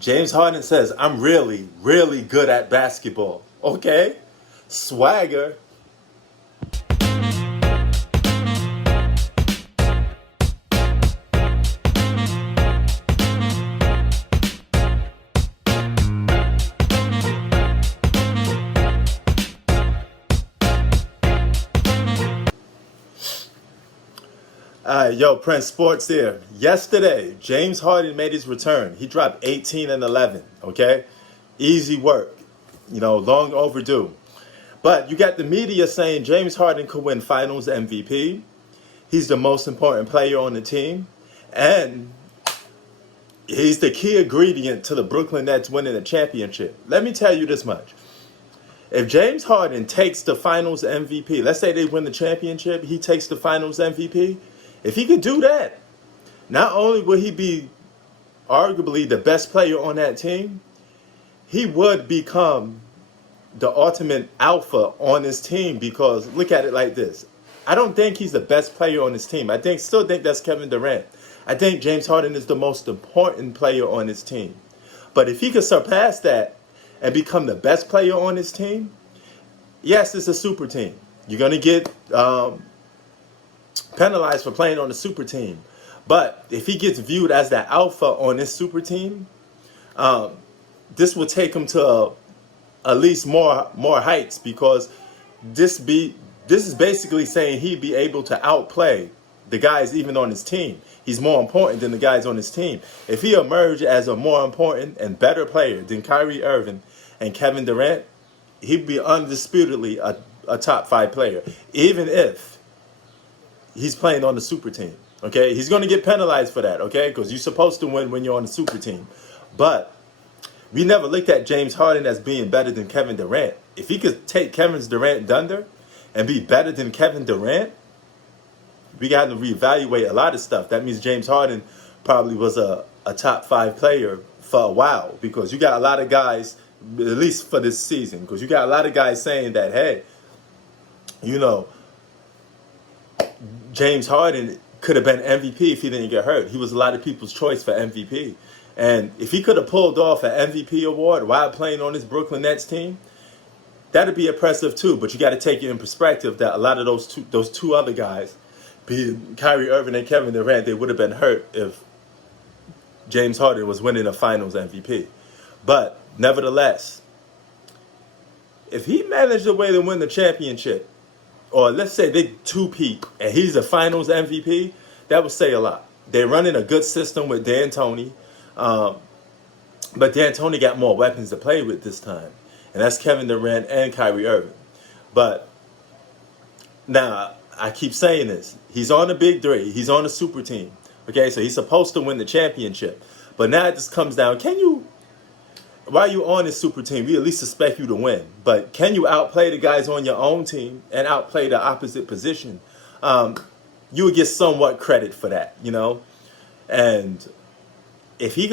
James Harden says, I'm really, really good at basketball. Okay? Swagger. Yo, Prince Sports here. Yesterday, James Harden made his return. He dropped 18 and 11, okay? Easy work, long overdue. But you got the media saying James Harden could win Finals MVP. He's the most important player on the team. And he's the key ingredient to the Brooklyn Nets winning the championship. Let me tell you this much. If James Harden takes the Finals MVP, let's say they win the championship, he takes the Finals MVP. If he could do that, not only will he be arguably the best player on that team, he would become the ultimate alpha on his team, because look at it like this. I don't think he's the best player on his team. Still think that's Kevin Durant. I think James Harden is the most important player on his team. But if he could surpass that and become the best player on his team, yes, it's a super team. You're going to get penalized for playing on the super team. But if he gets viewed as the alpha on this super team, this will take him to at least more heights, because this is basically saying he'd be able to outplay the guys even on his team. He's more important than the guys on his team. If he emerged as a more important and better player than Kyrie Irving and Kevin Durant, he'd be undisputedly a top 5 player, even if he's playing on the super team. Okay, he's going to get penalized for that. Okay, because you're supposed to win when you're on the super team. But we never looked at James Harden as being better than Kevin Durant. If he could take Kevin Durant thunder and be better than Kevin Durant, we got to reevaluate a lot of stuff. That means James Harden probably was a top 5 player for a while, because you got a lot of guys, at least for this season, because you got a lot of guys saying that, hey, James Harden could have been MVP if he didn't get hurt. He was a lot of people's choice for MVP. And if he could have pulled off an MVP award while playing on this Brooklyn Nets team, that'd be impressive too. But you got to take it in perspective that a lot of those two other guys, be Kyrie Irving and Kevin Durant, they would have been hurt if James Harden was winning a Finals MVP. But nevertheless, if he managed a way to win the championship, or let's say they two-peat and he's a Finals MVP, that would say a lot. They're running a good system with D'Antoni, but D'Antoni got more weapons to play with this time, and that's Kevin Durant and Kyrie Irving. But now, I keep saying this. He's on the big three. He's on the super team. Okay, so he's supposed to win the championship. But now it just comes down, while you're on this super team, we at least expect you to win. But can you outplay the guys on your own team and outplay the opposite position? You would get somewhat credit for that, And if he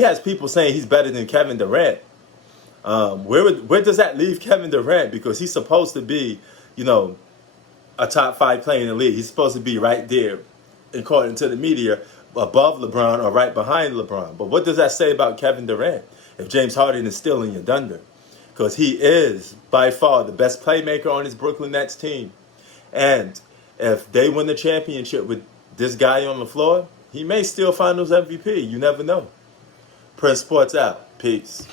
has people saying he's better than Kevin Durant, where does that leave Kevin Durant? Because he's supposed to be, a top 5 player in the league. He's supposed to be right there, according to the media, above LeBron or right behind LeBron. But what does that say about Kevin Durant if James Harden is still in your thunder? Because he is by far the best playmaker on his Brooklyn Nets team. And if they win the championship with this guy on the floor, he may still Finals MVP. You never know. Prince Sports out. Peace.